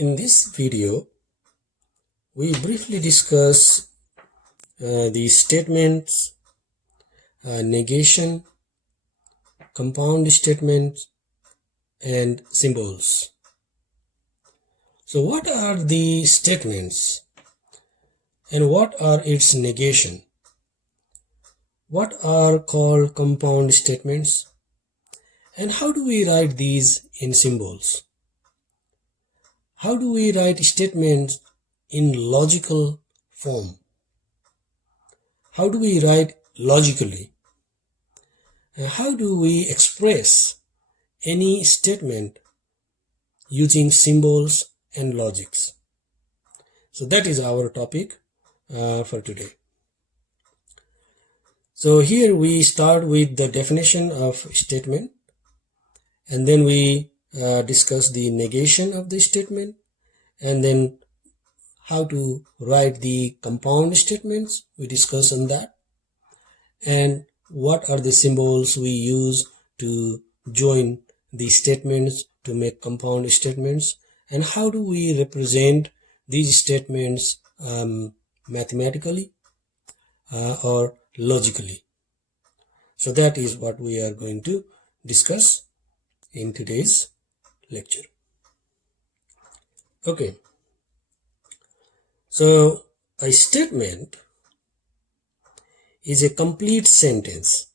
In this video, we briefly discuss the statements, negation, compound statements, and symbols. So what are the statements and what are its negation? What are called compound statements? And how do we write these in symbols? How do we write statements in logical form? How do we write logically? And how do we express any statement using symbols and logics? So that is our topic for today. So here we start with the definition of statement, and then we discuss the negation of the statement, and then how to write the compound statements. We discuss on that, and what are the symbols we use to join the statements to make compound statements, and how do we represent these statements mathematically or logically. So that is what we are going to discuss in today's lecture. Okay, so a statement is a complete sentence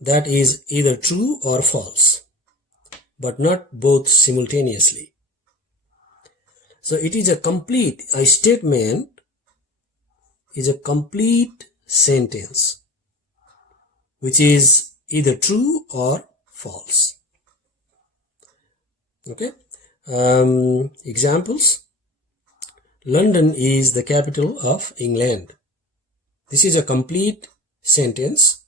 that is either true or false, but not both simultaneously. So it is a statement is a complete sentence which is either true or false. Okay. Examples: London is the capital of England. This is a complete sentence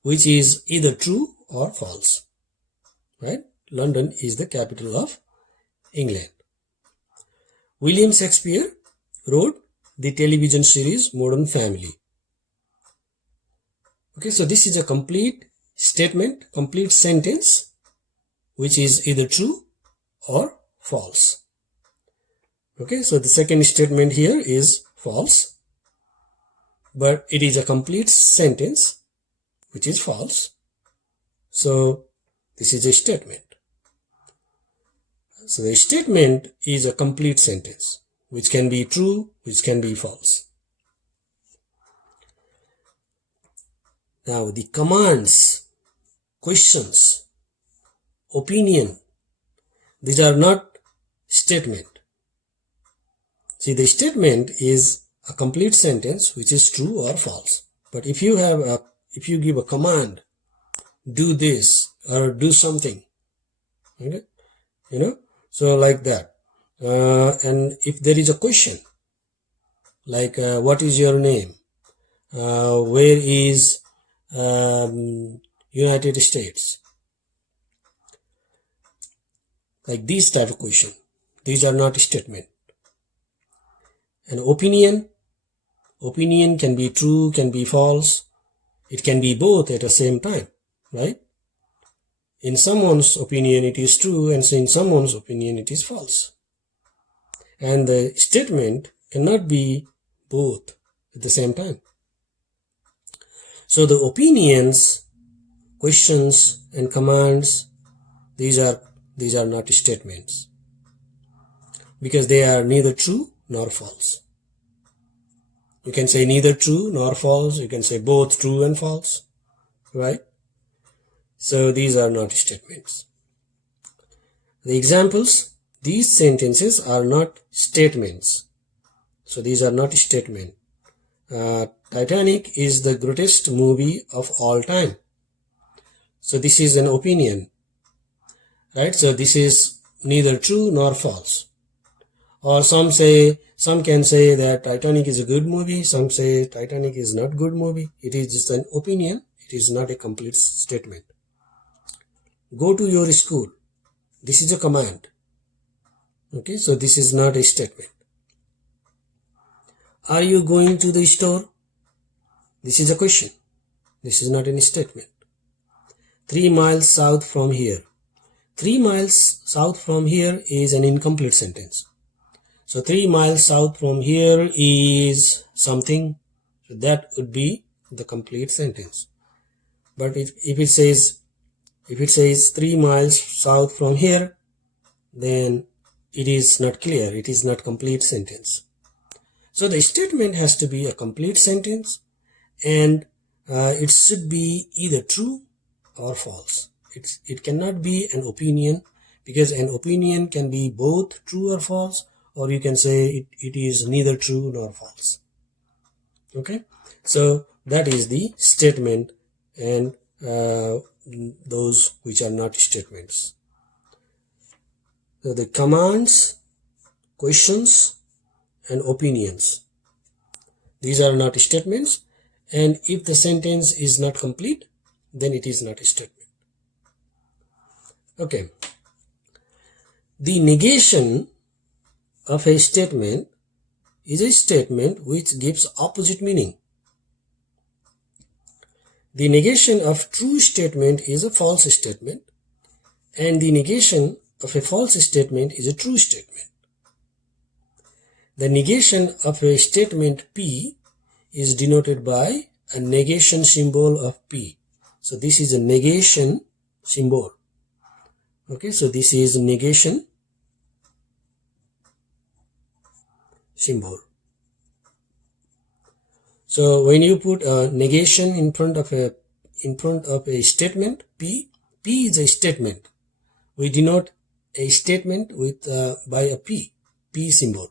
which is either true or false, right? London is the capital of England. William Shakespeare wrote the television series Modern Family. Okay, so this is a complete statement, complete sentence which is either true or false. Okay, so the second statement here is false, but it is a complete sentence which is false. So this is a statement. So the statement is a complete sentence which can be true, which can be false. Now the commands, questions, opinion, these are not statement. See, the statement is a complete sentence which is true or false. But if you give a command, do this or do something, okay, so like that. And if there is a question like what is your name, where is United States, like these type of question, these are not a statement. An opinion can be true, can be false, it can be both at the same time, right? In someone's opinion it is true, and in someone's opinion it is false. And the statement cannot be both at the same time. So the opinions, questions, and commands, these are not statements, because they are neither true nor false. You can say neither true nor false. You can say both true and false, right? So these are not statements. The examples: these sentences are not statements. So these are not statements. Titanic is the greatest movie of all time. So this is an opinion, right? So this is neither true nor false. Or some can say that Titanic is a good movie. Some say Titanic is not good movie. It is just an opinion. It is not a complete statement. Go to your school. This is a command. Okay, so this is not a statement. Are you going to the store? This is a question. This is not any statement. 3 miles south from here. 3 miles south from here is an incomplete sentence. So 3 miles south from here is something, so that would be the complete sentence. But if it says 3 miles south from here, then it is not clear, it is not complete sentence. So the statement has to be a complete sentence, and it should be either true or false. It cannot be an opinion, because an opinion can be both true or false, or you can say it is neither true nor false. Okay, so that is the statement and those which are not statements. So the commands, questions, and opinions, these are not statements, and if the sentence is not complete, then it is not a statement. Okay, the negation of a statement is a statement which gives opposite meaning. The negation of true statement is a false statement, and the negation of a false statement is a true statement. The negation of a statement P is denoted by a negation symbol of P. So this is a negation symbol. Okay, so this is negation symbol. So when you put a negation in front of a statement P is a statement. We denote a statement with by a P symbol.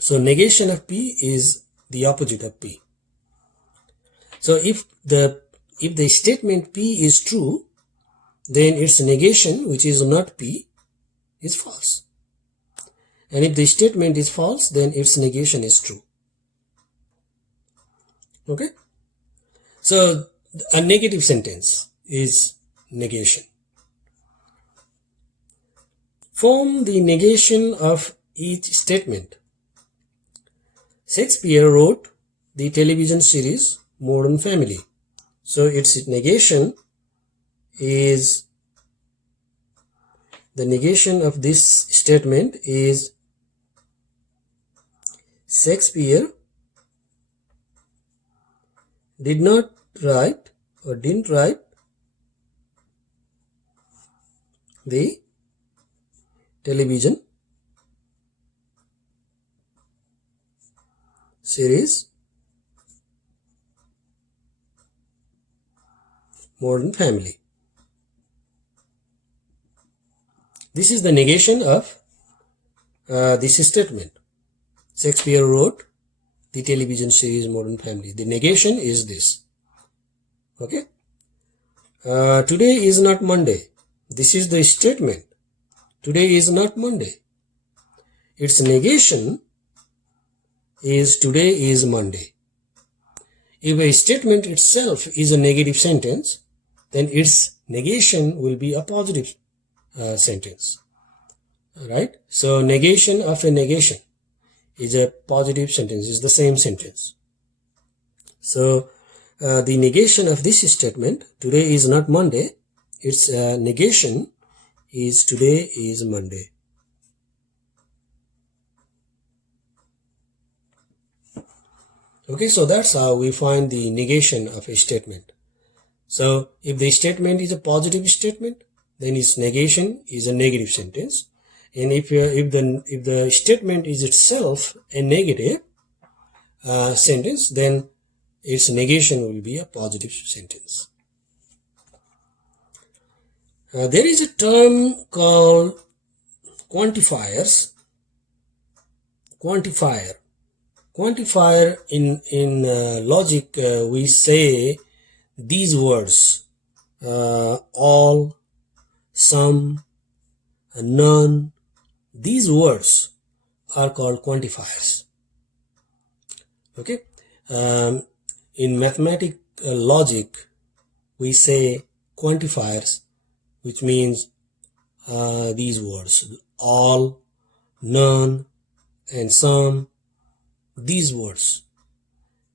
So negation of P is the opposite of P. So if the statement P is true, then its negation, which is not P, is false. And if the statement is false, then its negation is true. Okay? So a negative sentence is negation. Form the negation of each statement. Shakespeare wrote the television series Modern Family. So its negation is, the negation of this statement is Shakespeare did not write or didn't write the television series Modern Family. This is the negation of this statement. Shakespeare wrote the television series Modern Family. The negation is this. Okay. Today is not Monday. This is the statement. Today is not Monday. Its negation is today is Monday. If a statement itself is a negative sentence, then its negation will be a positive sentence. Alright. So negation of a negation is a positive sentence, is the same sentence. So the negation of this statement, today is not Monday, its negation is today is Monday. Okay, so that's how we find the negation of a statement. So if the statement is a positive statement, then its negation is a negative sentence. And if the statement is itself a negative sentence, then its negation will be a positive sentence. There is a term called quantifiers. Quantifier in logic, we say these words, all, some, none. These words are called quantifiers. Okay. In mathematical logic, we say quantifiers, which means these words, all, none, and some. These words,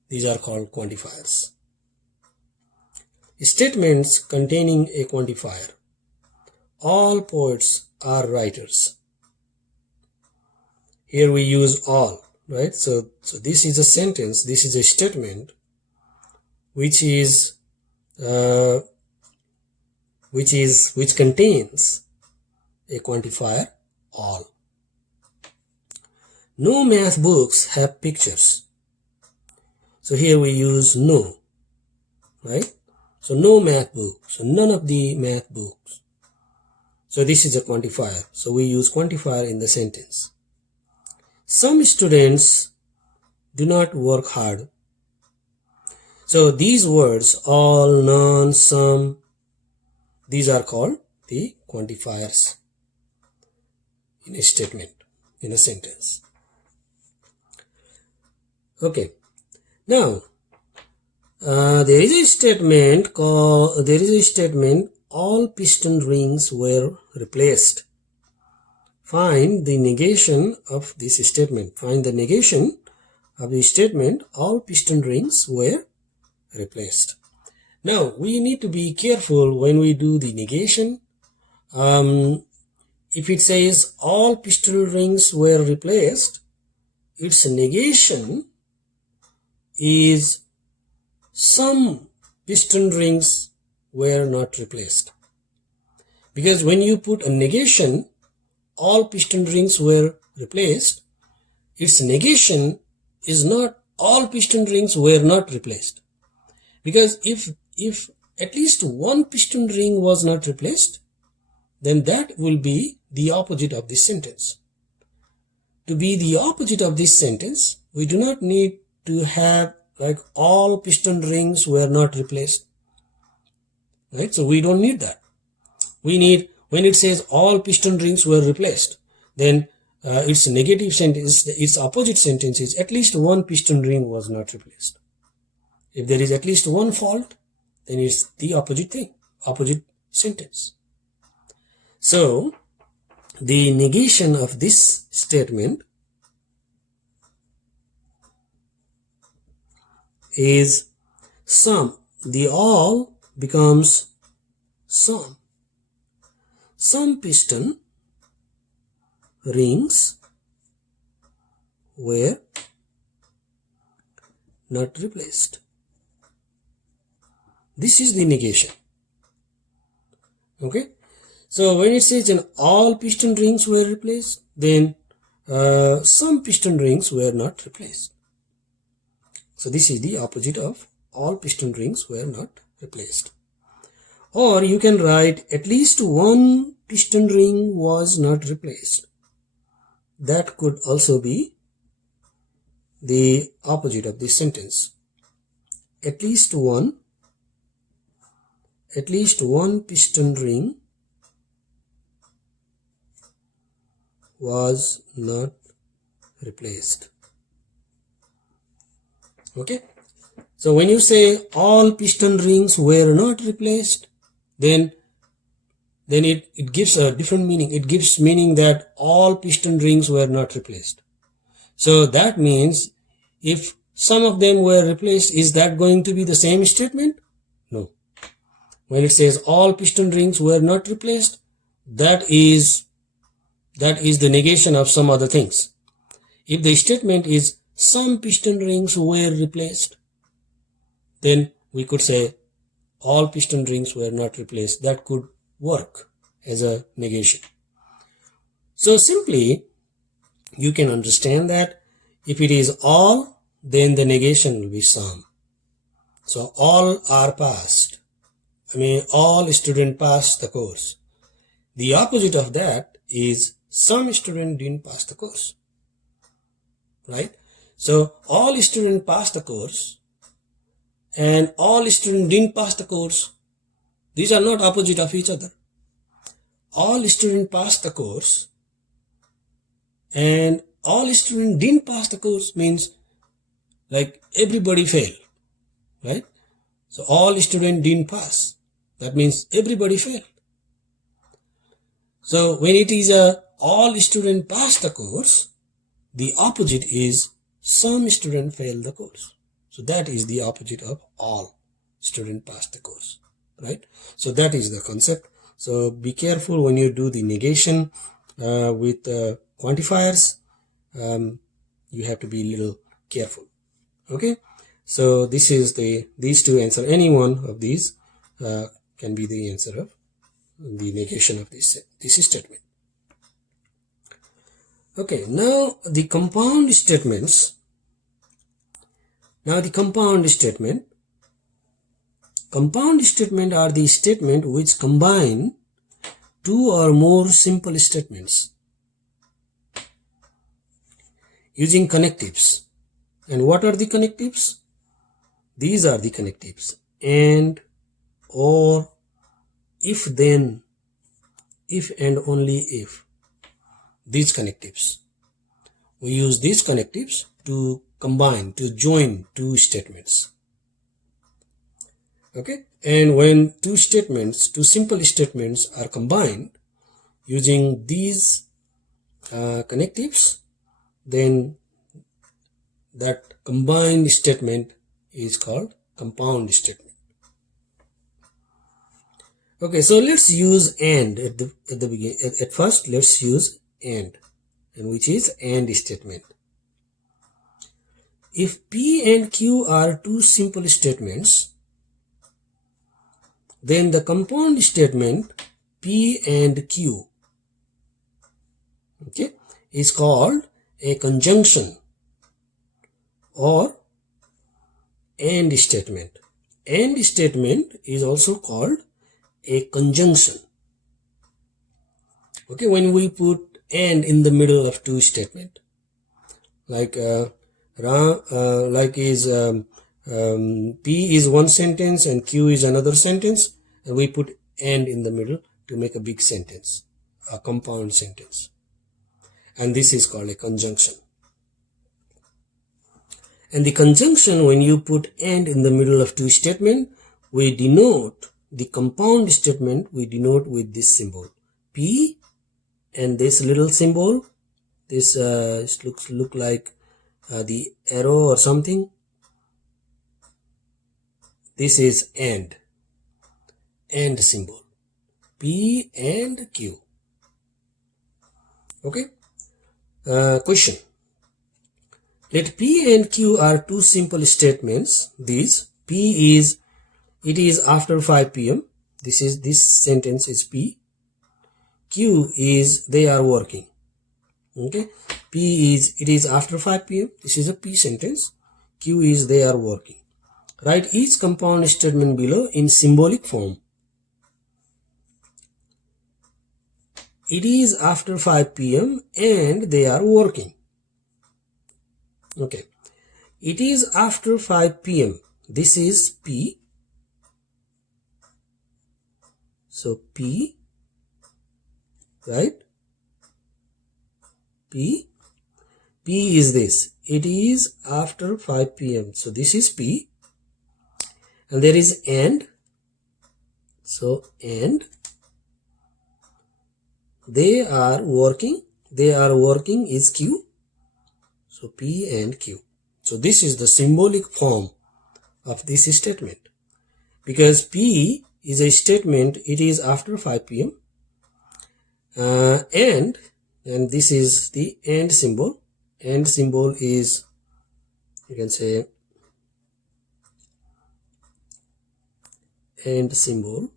these are called quantifiers. Statements containing a quantifier. all poets are writers. Here we use all, right? So this is a sentence, this is a statement which contains a quantifier all. No math books have pictures. So here we use no, right? So no math book. So none of the math books. So this is a quantifier. So we use quantifier in the sentence. Some students do not work hard. So these words, all, none, some, these are called the quantifiers in a statement, in a sentence. Okay. Now, there is a statement all piston rings were replaced. Find the negation of this statement. Find the negation of the statement all piston rings were replaced. Now, we need to be careful when we do the negation. If it says all piston rings were replaced, its negation is some piston rings were not replaced. Because when you put a negation, all piston rings were replaced, its negation is not all piston rings were not replaced. Because if at least one piston ring was not replaced, then that will be the opposite of this sentence. To be the opposite of this sentence, we do not need to have like all piston rings were not replaced. Right? So we don't need that. We need, when it says all piston rings were replaced, then its negative sentence, its opposite sentence is at least one piston ring was not replaced. If there is at least one fault, then it's the opposite thing, opposite sentence. So the negation of this statement is some. The all becomes some. Some piston rings were not replaced. This is the negation. Okay. So when it says in all piston rings were replaced, then some piston rings were not replaced. So this is the opposite of all piston rings were not replaced. Or you can write at least one piston ring was not replaced. That could also be the opposite of this sentence. At least one piston ring was not replaced. Okay. So when you say all piston rings were not replaced, then it gives a different meaning. It gives meaning that all piston rings were not replaced. So that means if some of them were replaced, is that going to be the same statement? No. When it says all piston rings were not replaced, that is the negation of some other things. If the statement is some piston rings were replaced, then we could say all piston rings were not replaced. That could work as a negation. So simply, you can understand that if it is all, then the negation will be some. So all are passed. All students passed the course. The opposite of that is some students didn't pass the course. Right? So all students passed the course and all students didn't pass the course. These are not opposite of each other. All students passed the course and all students didn't pass the course means like everybody failed. Right? So all students didn't pass. That means everybody failed. So when it is all students passed the course, the opposite is some students failed the course. So that is the opposite of all students passed the course. Right? So that is the concept. So be careful when you do the negation with quantifiers. You have to be a little careful. Okay, so this is these two answer. Any one of these can be the answer of the negation of this statement. Okay, now the compound statements. Now the compound statement. Compound statement are the statement which combine two or more simple statements using connectives. And what are the connectives? These are the connectives: and, or, if then, if and only if. These connectives. We use these connectives to combine, to join two statements. Okay, and when two simple statements are combined using these connectives, then that combined statement is called compound statement. Okay, so let's use and at the beginning. At first, let's use and which is and statement. If P and Q are two simple statements, then the compound statement P and Q, okay, is called a conjunction or and statement. And statement is also called a conjunction. Okay, when we put and in the middle of two statements, like P is one sentence and Q is another sentence, and we put and in the middle to make a big sentence, a compound sentence, and this is called a conjunction. And the conjunction, when you put and in the middle of two statements, we denote the compound statement, we denote with this symbol P, and this little symbol, this look like the arrow or something. This is and symbol, P and Q. Okay. Question. Let P and Q are two simple statements. These P is, it is after 5 p.m. This sentence is P. Q is they are working. Okay. P is it is after 5 p.m. This is a P sentence. Q is they are working. Write each compound statement below in symbolic form. It is after 5 p.m. and they are working. Okay. It is after 5 p.m. This is P. So P, right? P is this. It is after 5 p.m. So this is P. And there is and. So and. They are working. They are working is Q. So P and Q. So this is the symbolic form of this statement. Because P is a statement, it is after 5 p.m. And this is the and symbol. And symbol is, you can say, and symbol.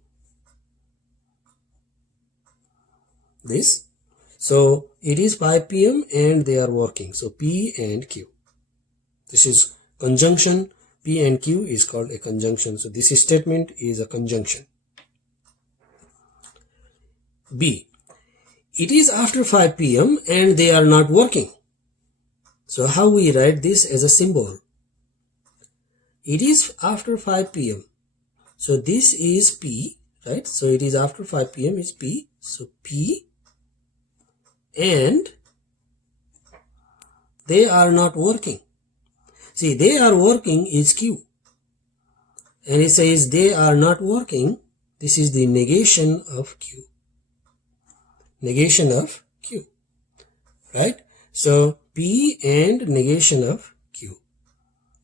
This. So it is 5 p.m. and they are working. So P and Q. This is conjunction. P and Q is called a conjunction. So this statement is a conjunction. B. It is after 5 p.m. and they are not working. So how we write this as a symbol? It is after 5 p.m. So this is P, right? So it is after 5 p.m. is P. So P and they are not working. See, they are working is Q. And it says they are not working. This is the negation of Q. Negation of Q. Right? So P and negation of Q.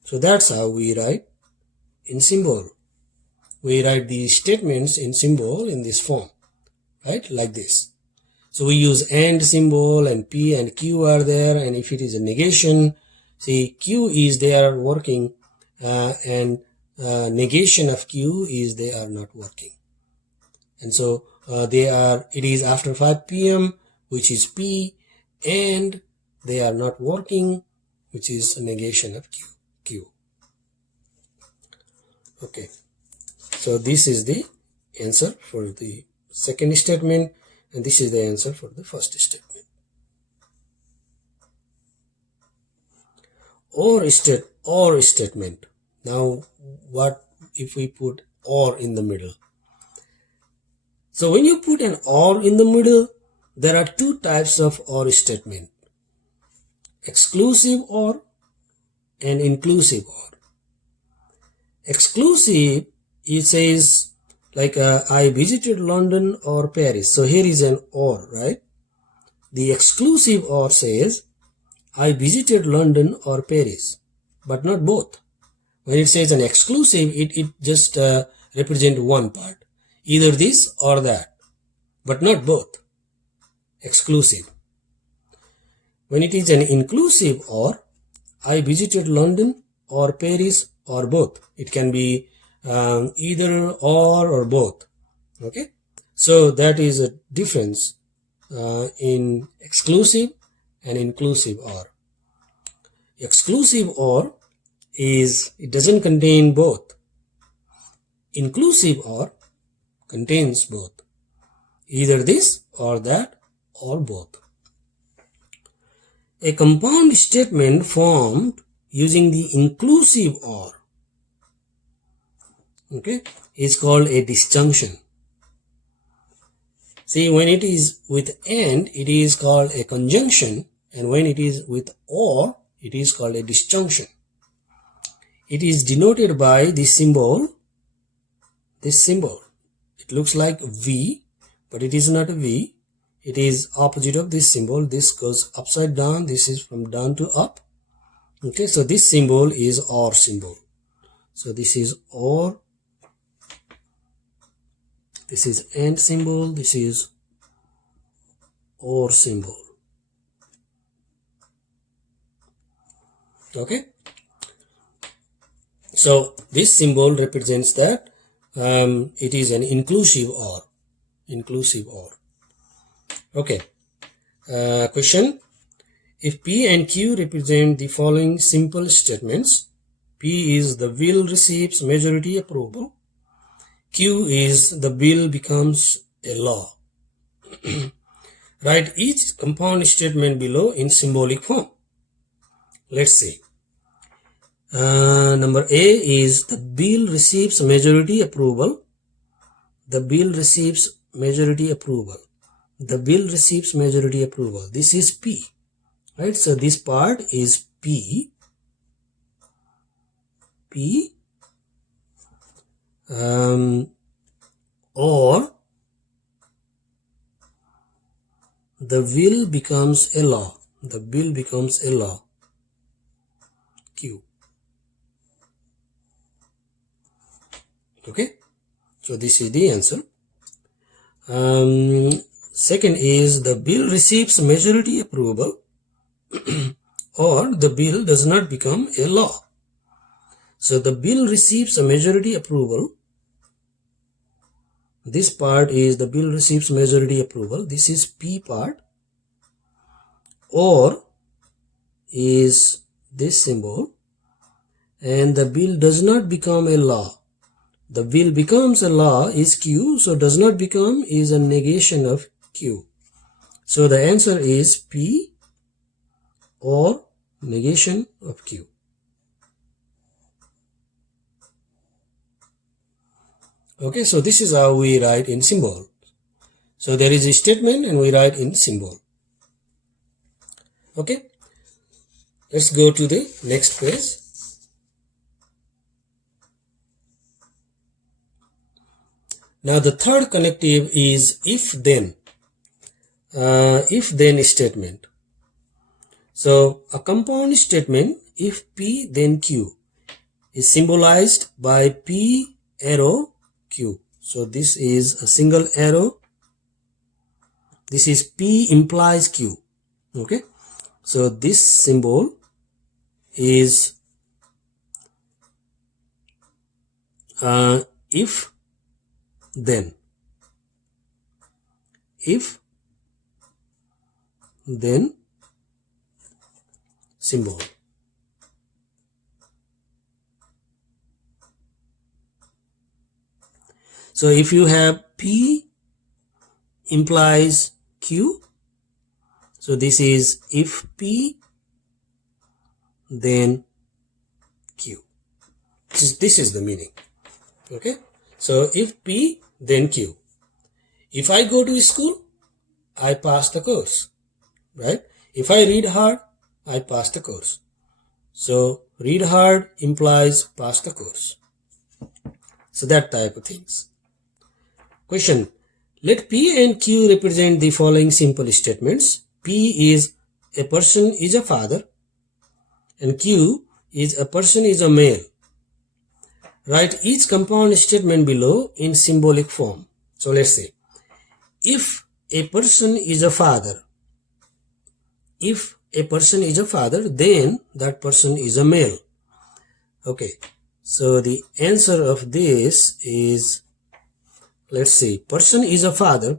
So that's how we write in symbol. We write these statements in symbol in this form. right? Like this. So we use AND symbol, and P and Q are there, and if it is a negation, see, Q is they are working, and negation of Q is they are not working. And so it is after 5 p.m., which is P, and they are not working, which is a negation of Q. Okay, so this is the answer for the second statement, and this is the answer for the first statement. Or statement. Now, what if we put or in the middle? So when you put an or in the middle, there are two types of or statement: exclusive or and inclusive or. Exclusive, it says like I visited London or Paris. So here is an or, right? The exclusive or says I visited London or Paris, but not both. When it says an exclusive, it just represents one part, either this or that, but not both. Exclusive. When it is an inclusive or, I visited London or Paris or both. It can be either or both. Okay, so that is a difference in exclusive and inclusive or. Exclusive or is it doesn't contain both. Inclusive or contains both, either this or that or both. A compound statement formed using the inclusive or, okay, is called a disjunction. See, when it is with and, it is called a conjunction, and when it is with or, it is called a disjunction. It is denoted by this symbol. It looks like V, but it is not a V. It is opposite of this symbol. This goes upside down. This is from down to up. Okay, so this symbol is or symbol. So this is or. This is and symbol. This is or symbol. Okay. So this symbol represents that it is an inclusive or. Okay. Question: if P and Q represent the following simple statements, P is the bill receives majority approval, Q is the bill becomes a law. Write each compound statement below in symbolic form. Let's see. Number A is the bill receives majority approval. The bill receives majority approval. The bill receives majority approval. This is P, right? So this part is P. Or the bill becomes a law. The bill becomes a law. Q. Okay, so this is the answer. Second is the bill receives majority approval or the bill does not become a law. So the bill receives a majority approval. This part is the bill receives majority approval. This is P part. Or is this symbol, and the bill does not become a law. The bill becomes a law is Q, so does not become is a negation of Q. So the answer is P or negation of Q. Okay, so this is how we write in symbol. So there is a statement and we write in symbol. Okay, let's go to the next page. Now the third connective is if-then statement. So a compound statement, if P then Q, is symbolized by P arrow Q. So this is a single arrow This is P implies Q. Okay, so this symbol is if then symbol. So if you have P implies Q, so this is if P then Q. This is the meaning. Okay, so if P then Q. If I go to school, I pass the course, right? If I read hard, I pass the course. So read hard implies pass the course. So that type of things. Question. Let P and Q represent the following simple statements. P is a person is a father and Q is a person is a male. Write each compound statement below in symbolic form. So let's say, if a person is a father, then that person is a male. Okay, so the answer of this is, let's see, person is a father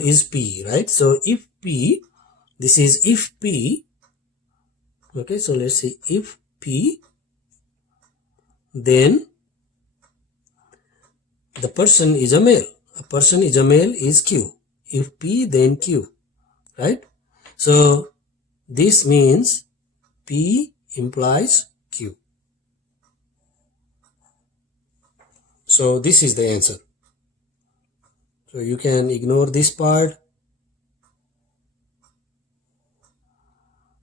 is P, right? So if P, this is if P, okay, so let's see, if P, then the person is a male. A person is a male is Q. If P, then Q, right? So this means P implies Q. So this is the answer. So you can ignore this part.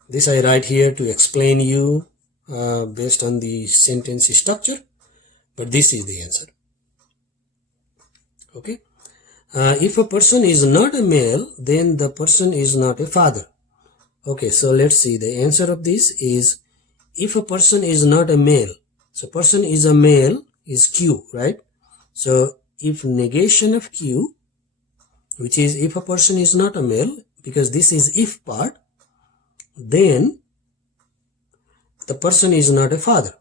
This I write here to explain you based on the sentence structure, but this is the answer. Okay. If a person is not a male, then the person is not a father. Okay, so let's see. The answer of this is, if a person is not a male, so person is a male is Q, right? So if negation of Q, which is if a person is not a male, because this is if part, then the person is not a father.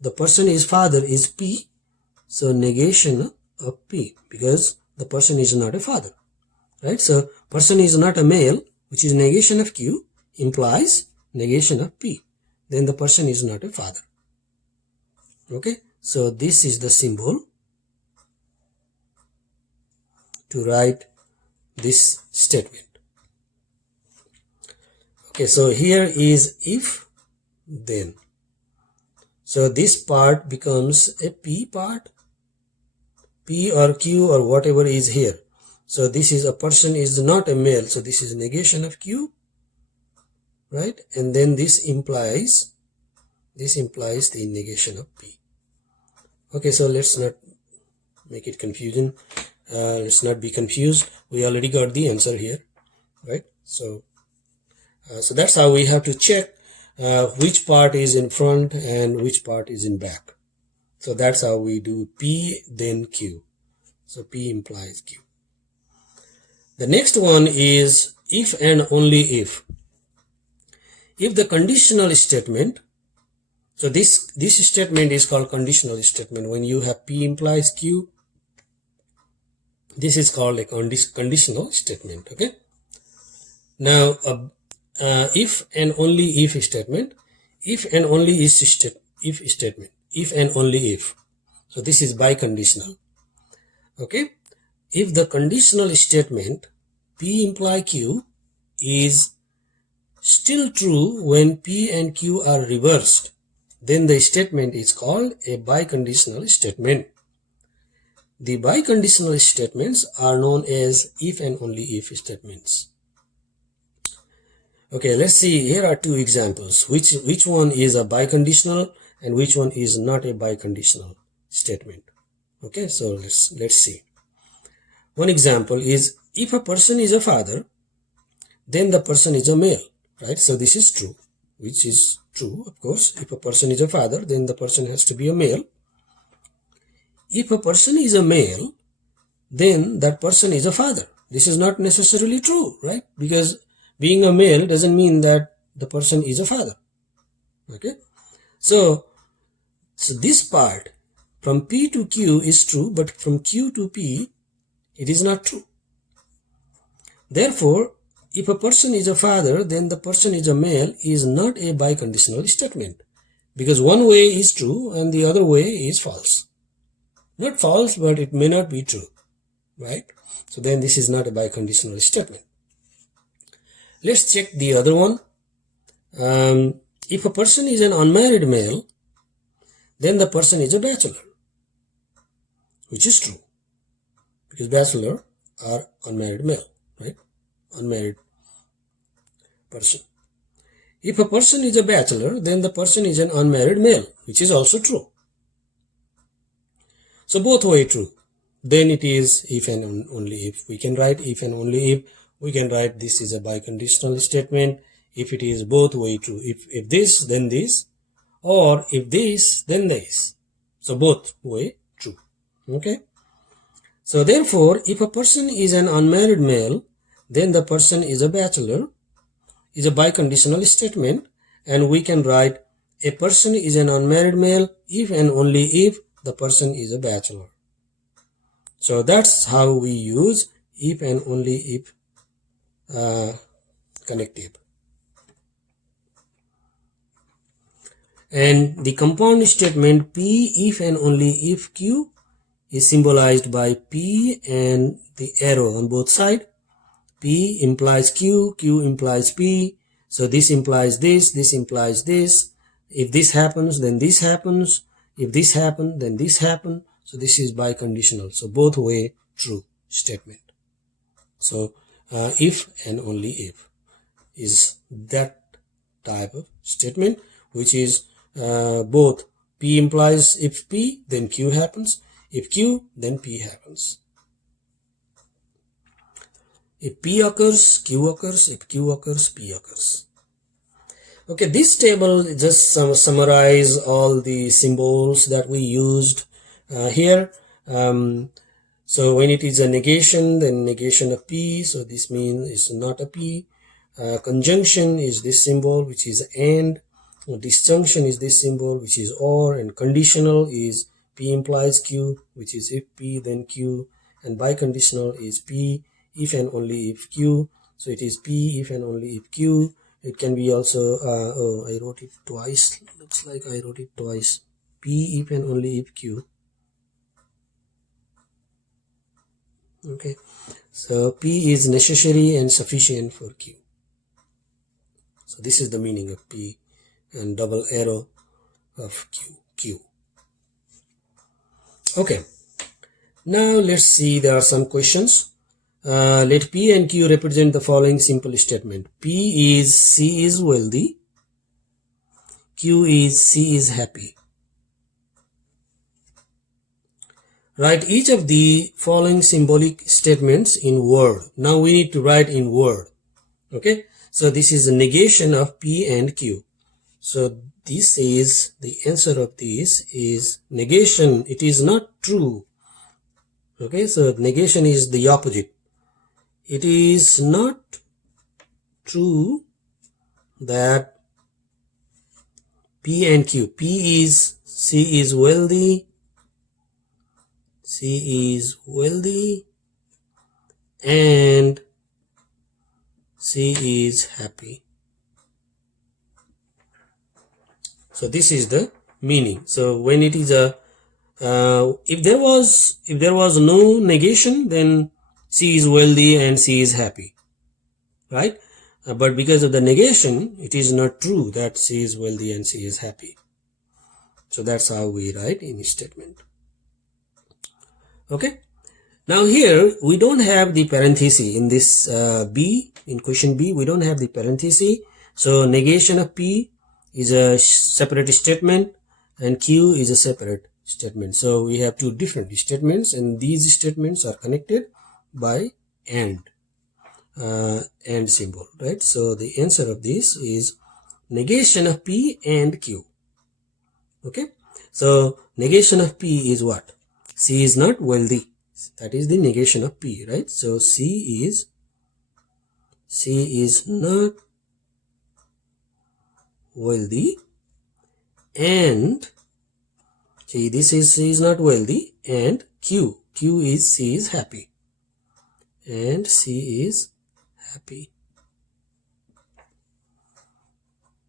The person is father is P, so negation of P, because the person is not a father, right? So person is not a male, which is negation of Q, implies negation of P, then the person is not a father. Okay, so this is the symbol to write this statement. Okay, so here is if then. So this part becomes a P part, P or Q or whatever is here. So this is a person is not a male, so this is negation of Q, right? And then this implies the negation of P. Okay, so let's not make it confusing. Let's not be confused. We already got the answer here, right? So that's how we have to check which part is in front and which part is in back. So that's how we do P then Q. So P implies Q. The next one is if and only if. If the conditional statement, so this statement is called conditional statement. When you have P implies Q, this is called a conditional statement. Okay. Now, if and only if statement. If and only if statement. If and only if. So this is biconditional. Okay. If the conditional statement P imply Q is still true when P and Q are reversed, then the statement is called a biconditional statement. The biconditional statements are known as if and only if statements. Okay, let's see. Here are two examples. Which one is a biconditional and which one is not a biconditional statement. Okay, so let's see. One example is if a person is a father, then the person is a male, right? So this is true, which is true, of course. If a person is a father, then the person has to be a male. If a person is a male, then that person is a father. This is not necessarily true, right? Because being a male doesn't mean that the person is a father. Okay, so this part from P to Q is true, but from Q to P it is not true. Therefore, if a person is a father, then the person is a male is not a biconditional statement, because one way is true and the other way is false. Not false, but it may not be true, right? So then this is not a biconditional statement. Let's check the other one. If a person is an unmarried male, then the person is a bachelor, which is true, because bachelor are unmarried male, right? Unmarried person. If a person is a bachelor, then the person is an unmarried male, which is also true. So both way true. Then it is if and only if. We can write if and only if. We can write this is a biconditional statement if it is both way true. If this, then this, or if this, then this. So both way true. Okay. So therefore, if a person is an unmarried male, then the person is a bachelor, is a biconditional statement, and we can write a person is an unmarried male if and only if the person is a bachelor. So that's how we use if and only if connective. And the compound statement P if and only if Q is symbolized by P and the arrow on both sides. P implies Q, Q implies P. So this implies this implies this. If this happens, then this happens. If this happens, then this happens. So this is biconditional. So both way true statement. So if and only if is that type of statement, which is both P implies if P, then Q happens. If Q, then P happens. If P occurs, Q occurs. If Q occurs, P occurs. Okay, this table just summarize all the symbols that we used here. So when it is a negation, then negation of P, so this means it's not a P. Conjunction is this symbol, which is and. Disjunction is this symbol, which is or. And conditional is P implies Q, which is if P, then Q. And biconditional is P if and only if Q. So it is P if and only if Q. It can be also, I wrote it twice. Looks like I wrote it twice. P if and only if Q. Okay. So P is necessary and sufficient for Q. So this is the meaning of P and double arrow of Q. Okay. Now let's see, there are some questions. Let P and Q represent the following simple statement. P is C is wealthy. Q is C is happy. Write each of the following symbolic statements in word. Now we need to write in word. Okay. So this is a negation of P and Q. So this is the answer of this is negation. It is not true. Okay. So negation is the opposite. It is not true that P and Q. P is C is wealthy. C is wealthy and C is happy. So this is the meaning. So when it is a if there was no negation, then C is wealthy and C is happy, right? But because of the negation, it is not true that C is wealthy and C is happy. So that's how we write in this statement. Okay. Now here we don't have the parenthesis in this B, in question B, we don't have the parenthesis. So negation of P is a separate statement and Q is a separate statement. So we have two different statements and these statements are connected by and symbol, right? So the answer of this is negation of P and Q. Okay. So negation of P is what? C is not wealthy. That is the negation of P, right? So C is not wealthy, and see, this is C is not wealthy, and Q is C is happy, and C is happy.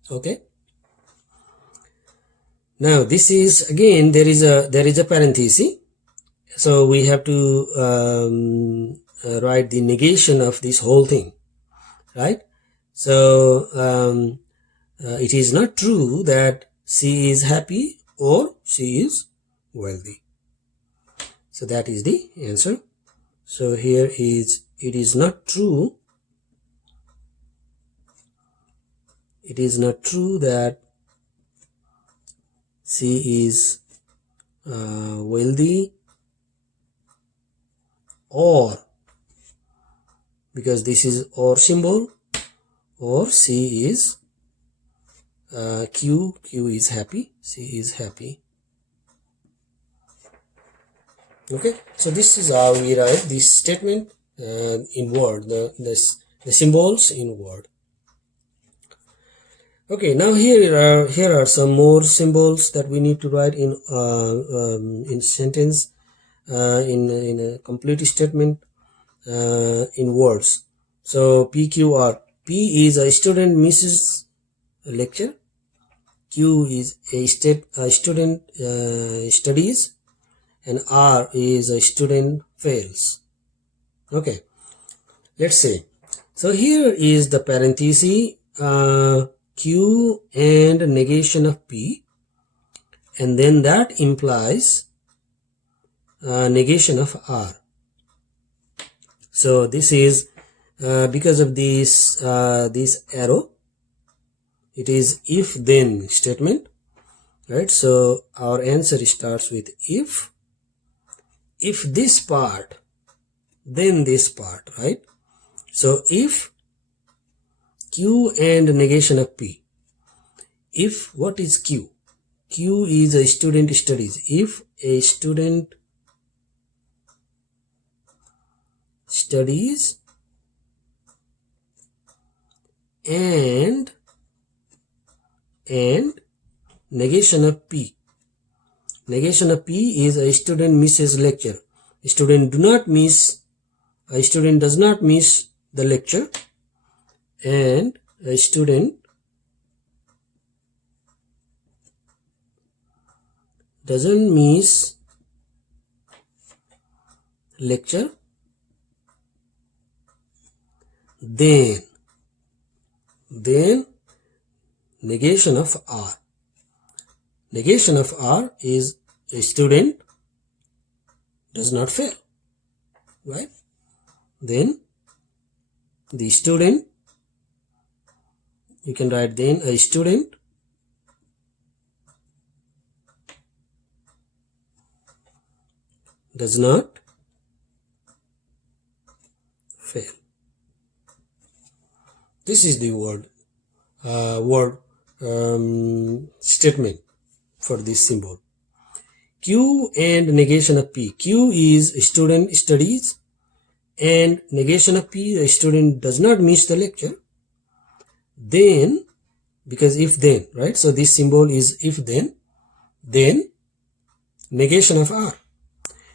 Okay. Now this is again, there is a parenthesis, so we have to write the negation of this whole thing, right? So it is not true that C is happy or C is wealthy. So that is the answer. So here is, it is not true. It is not true that C is wealthy, or, because this is OR symbol, or C is Q is happy, C is happy. Okay, so this is how we write this statement in Word, the symbols in Word. Okay, now here are some more symbols that we need to write in sentence, in a complete statement, in words. So PQR. P is a student misses a lecture. Q is a student studies, and R is a student fails. Okay, let's say, so here is the parenthesis, Q and negation of P, and then that implies negation of R. So this is because of this arrow, it is if then statement, right? So our answer starts with if this part, then this part, right? So if Q and negation of P, if, what is Q? Q is a student studies. If a student studies and negation of P. Negation of P is a student misses lecture. A student does not miss the lecture, and a student doesn't miss lecture, then negation of R. Negation of R is a student does not fail, right? Then the student, you can write then a student does not fail. This is the word statement for this symbol. Q and negation of P. Q is student studies, and negation of P, the student does not miss the lecture. Then, because if then, right? So this symbol is if then negation of R.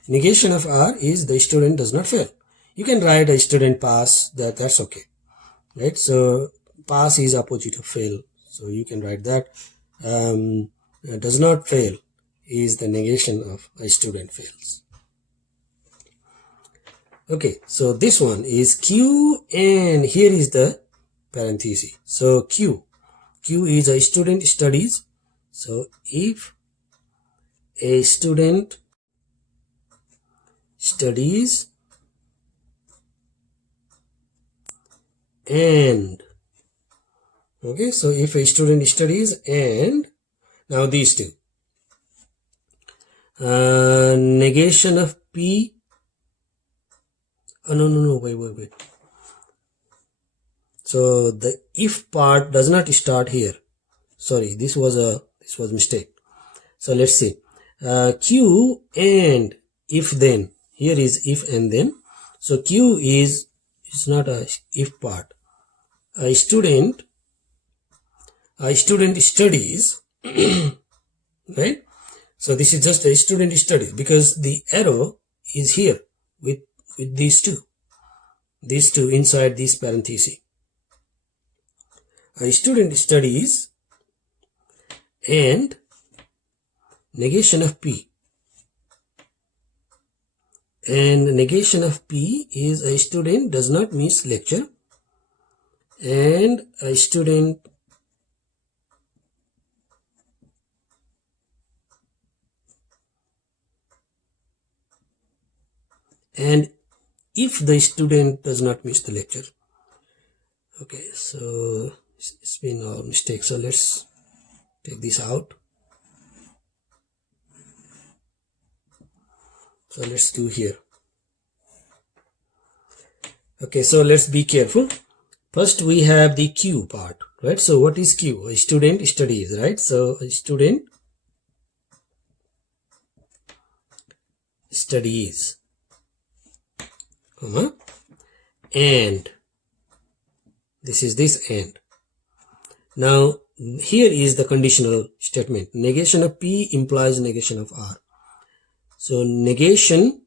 Negation of R is the student does not fail. You can write a student pass, that's okay, right? So pass is opposite of fail, so you can write that. Does not fail is the negation of a student fails. Okay, so this one is Q, and here is the parenthesis. So Q is a student studies. So if a student studies and, okay, so if a student studies and, now these two, negation of P, no, wait. So the if part does not start here. Sorry, this was mistake. So let's see, Q and if then. Here is if and then. So Q is not a if part. A student studies, right? So this is just a student studies because the arrow is here with these two inside this parenthesis. A student studies and negation of P. And negation of P is a student does not miss lecture and a student and if the student does not miss the lecture. Okay, so it's been a mistake, so let's take this out. So let's do here. Okay, so let's be careful. First we have the Q part, right? So what is Q? A student studies, right? So a student studies, and this is this and. Now here is the conditional statement. Negation of P implies negation of R. So negation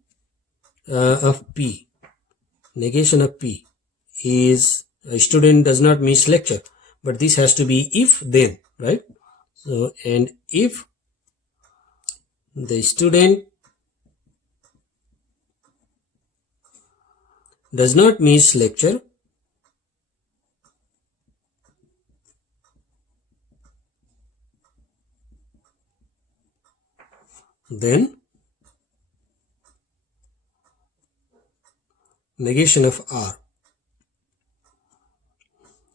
of P is a student does not miss lecture, but this has to be if then, right? So and if the student does not miss lecture, then negation of R,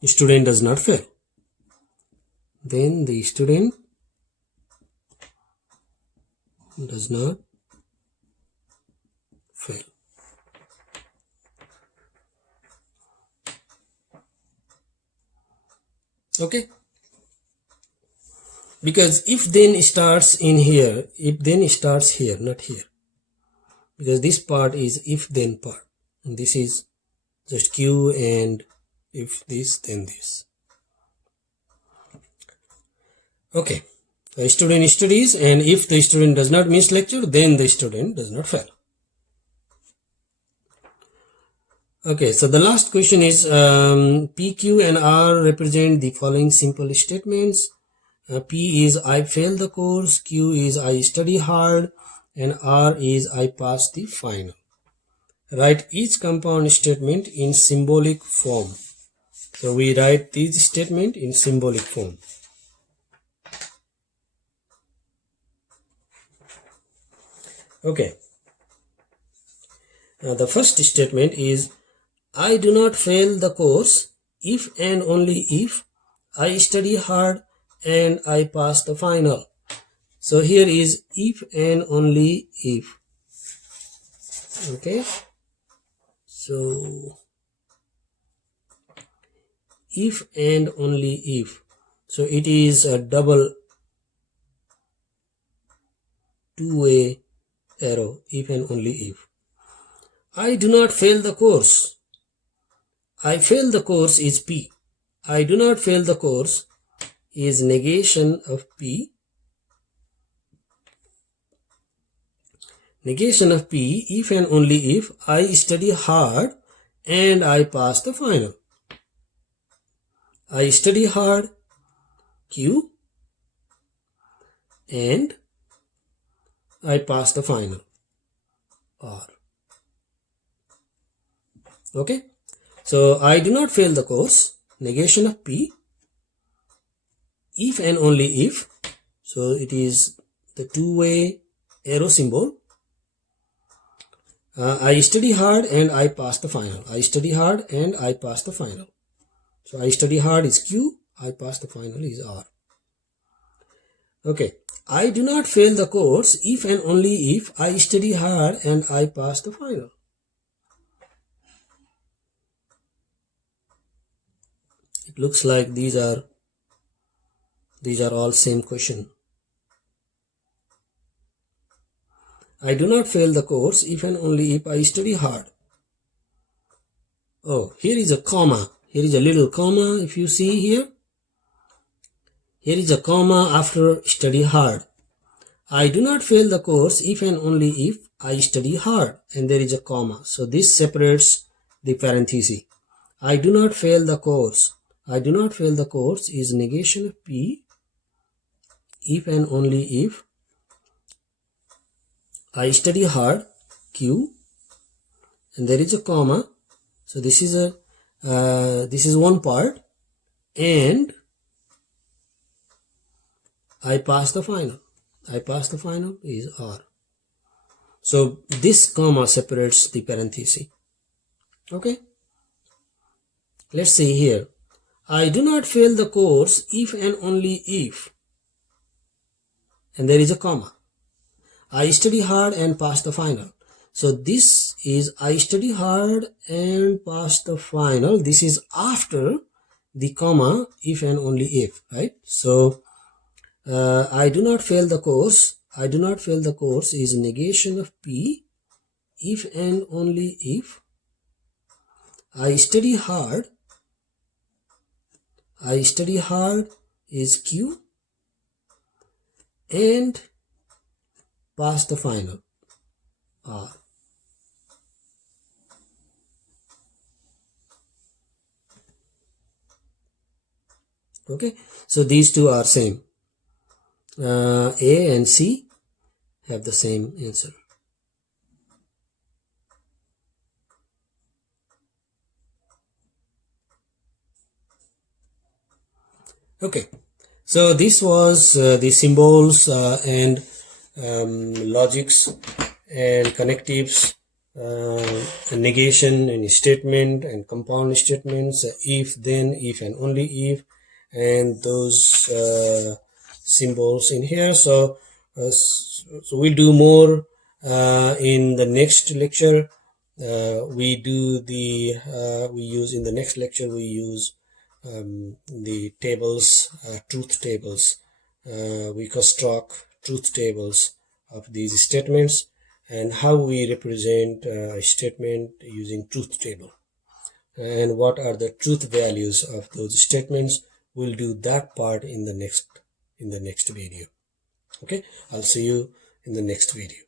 student does not fail. Then the student does not fail. Okay, because if then starts in here, if then starts here, not here, because this part is if then part, and this is just Q, and if this then this. Okay, the student studies, and if the student does not miss lecture, then the student does not fail. Okay, so the last question is P, Q and R represent the following simple statements. P is I failed the course, Q is I study hard, and R is I passed the final. Write each compound statement in symbolic form. So we write this statement in symbolic form. Okay. Now the first statement is I do not fail the course if and only if I study hard and I pass the final. So here is if and only if. Okay. So if and only if. So it is a double two-way arrow, if and only if. I do not fail the course. I fail the course is P. I do not fail the course is negation of P. Negation of P if and only if I study hard and I pass the final. I study hard, Q, and I pass the final, R. Okay. So I do not fail the course, negation of P, if and only if. So it is the two-way arrow symbol. I study hard and I pass the final. I study hard and I pass the final. So I study hard is Q, I pass the final is R. Okay. I do not fail the course if and only if I study hard and I pass the final. It looks like these are all same question. I do not fail the course if and only if I study hard. Oh, here is a comma. Here is a little comma. If you see here, here is a comma after study hard. I do not fail the course if and only if I study hard. And there is a comma. So this separates the parenthesis. I do not fail the course. I do not fail the course is negation of P if and only if I study hard, Q, and there is a comma. So this is one part, and I pass the final. I pass the final is R. So this comma separates the parenthesis. Okay. Let's see here. I do not fail the course if and only if, and there is a comma. I study hard and pass the final. So this is I study hard and pass the final. This is after the comma if and only if, right? So I do not fail the course. I do not fail the course is negation of P if and only if I study hard. I study hard is Q and pass the final R. Okay, so these two are same. A and C have the same answer. Okay, so this was the symbols and logics and connectives, and negation and statement and compound statements, if, then, if and only if, and those symbols in here. So we'll do more in the next lecture. We use in the next lecture we use the tables, truth tables. We construct truth tables of these statements and how we represent a statement using truth table, and what are the truth values of those statements. We'll do that part in the next video. Okay, I'll see you in the next video.